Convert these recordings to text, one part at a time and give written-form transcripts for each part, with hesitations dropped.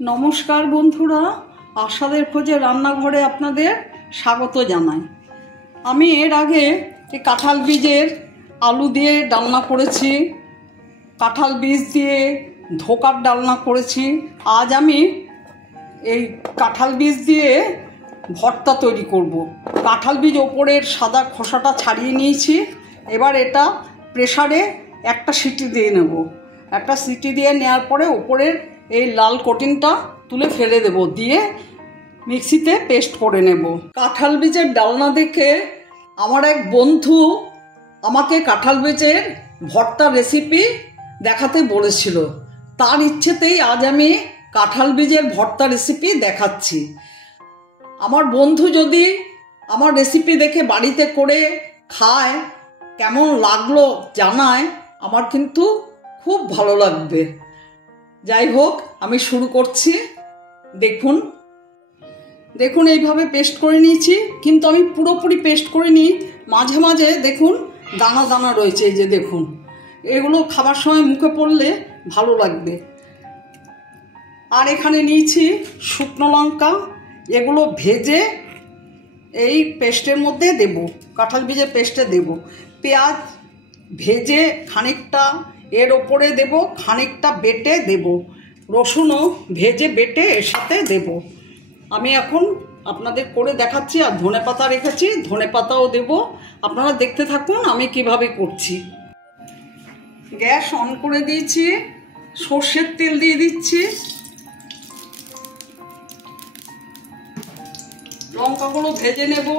নমস্কার বন্ধুরা, আশাদের খোঁজে রান্নাঘরে আপনাদের স্বাগত জানাই। আমি এর আগে এই কাঁঠাল বীজের আলু দিয়ে ডালনা করেছি, কাঁঠাল বীজ দিয়ে ধোকার ডালনা করেছি। আজ আমি এই কাঁঠাল বীজ দিয়ে ভর্তা তৈরি করব। কাঁঠাল বীজ ওপরের সাদা খোসাটা ছাড়িয়ে নিয়েছি। এবার এটা প্রেসারে একটা সিটি দিয়ে নেব। একটা সিটি দিয়ে নেওয়ার পরে ওপরের এই লাল কোটিংটা তুলে ফেলে দেব, দিয়ে মিক্সিতে পেস্ট করে নেব। কাঁঠাল বীজের ডালনা দেখে আমার এক বন্ধু আমাকে কাঁঠাল বীজের ভর্তার রেসিপি দেখাতে বলেছিল। তার ইচ্ছেতেই আজ আমি কাঁঠাল বীজের ভর্তা রেসিপি দেখাচ্ছি। আমার বন্ধু যদি আমার রেসিপি দেখে বাড়িতে করে খায়, কেমন লাগলো জানায়, আমার কিন্তু খুব ভালো লাগবে। যাই হোক, আমি শুরু করছি। দেখুন এইভাবে পেস্ট করে নিয়েছি, কিন্তু আমি পুরোপুরি পেস্ট করে নিই। মাঝে মাঝে দেখুন দানা দানা রয়েছে, এই যে দেখুন, এগুলো খাবার সময় মুখে পড়লে ভালো লাগবে। আর এখানে নিয়েছি শুকনো লঙ্কা, এগুলো ভেজে এই পেস্টের মধ্যে দেব, কাঁঠাল বীজের পেস্টে দেব। পেঁয়াজ ভেজে খানিকটা এর ওপরে দেব, খানিকটা বেটে দেব। রসুনও ভেজে বেটে এর সাথে দেব। আমি এখন আপনাদের করে দেখাচ্ছি। আর ধনেপাতা রেখেছি, ধনেপাতাও দেব। আপনারা দেখতে থাকুন আমি কিভাবে করছি। গ্যাস অন করে দিয়েছি, সর্ষের তেল দিয়ে দিচ্ছি। লঙ্কাগুলো ভেজে নেব।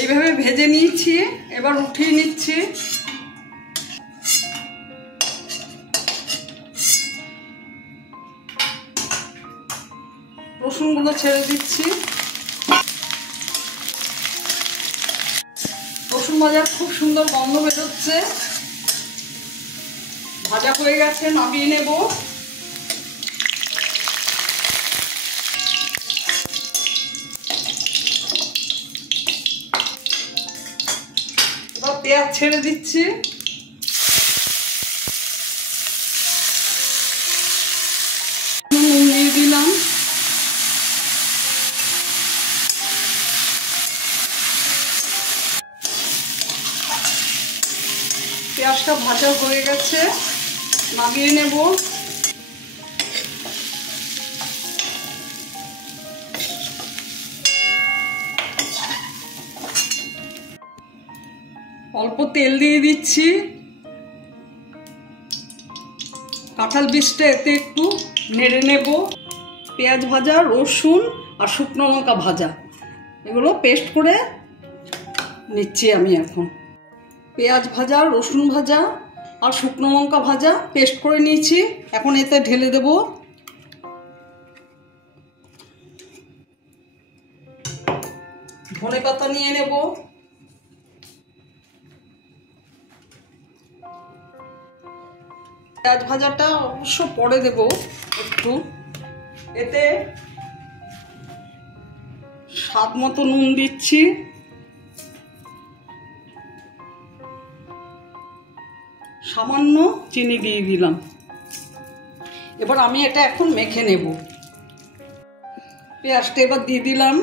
এইভাবে ভেজে নিয়েছি, এবার উঠিয়ে নিচ্ছি। রসুনগুলো ছেড়ে দিচ্ছি। রসুন ভাজার খুব সুন্দর গন্ধ বেরোচ্ছে। ভাজা হয়ে গেছে, নামিয়ে নেব। এবার পেঁয়াজ ছেড়ে দিচ্ছি। নুন দিয়ে দিলাম। পেঁয়াজটা ভাজা হয়ে গেছে, নামিয়ে নেব। অল্প তেল দিয়ে দিচ্ছি। কাঁঠাল বীজটা এতে একটু নেড়ে নেব। পেঁয়াজ ভাজা, রসুন আর শুকনো লঙ্কা ভাজা, এগুলো পেস্ট করে নিচ্ছি আমি এখন। পেঁয়াজ ভাজা, রসুন ভাজা আর শুকনো লঙ্কা ভাজা পেস্ট করে নিয়েছি। এখন এতে ঢেলে দেব। ধনেপাতা নিয়ে নেব। পেঁয়াজ ভাজাটা অবশ্য পরে দেব একটু। এতে স্বাদ মতো নুন দিচ্ছি। সামান্য চিনি দিয়ে দিলাম। এবার আমি এটা এখন মেখে নেব। পেঁয়াজটা এবার দিয়ে দিলাম।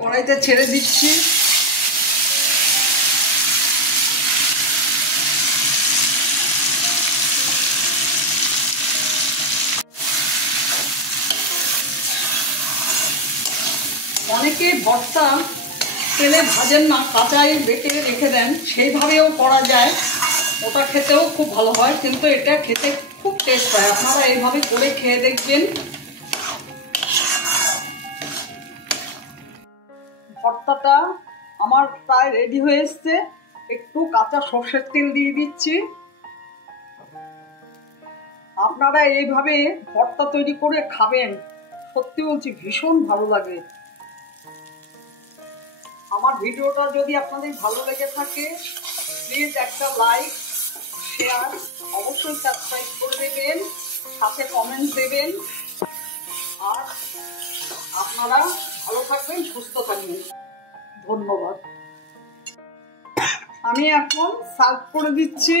কড়াইতে ছেড়ে দিচ্ছি। অনেকে ভর্তা তেলে ভাজেন না, কাঁচাই বেটে রেখে দেন, সেইভাবেও করা যায়। ওটা খেতেও খুব ভালো হয়, কিন্তু এটা খেতে খুব টেস্ট হয়। আপনারা এইভাবে করে খেয়ে দেখবেন। ভর্তাটা আমার প্রায় রেডি হয়ে এসছে। একটু কাঁচা সর্ষের তেল দিয়ে দিচ্ছি। আপনারা এইভাবে ভর্তা তৈরি করে খাবেন, সত্যি বলছি ভীষণ ভালো লাগে। আমার ভিডিওটা যদি আপনাদের ভালো লেগে থাকে, প্লিজ একটা লাইক, শেয়ার, অবশ্যই সাবস্ক্রাইব করে দেবেন, সাথে কমেন্ট দেবেন। আর আপনারা ভালো থাকবেন, সুস্থ থাকবেন। ধন্যবাদ। আমি এখন সার্ভ করে দিচ্ছি।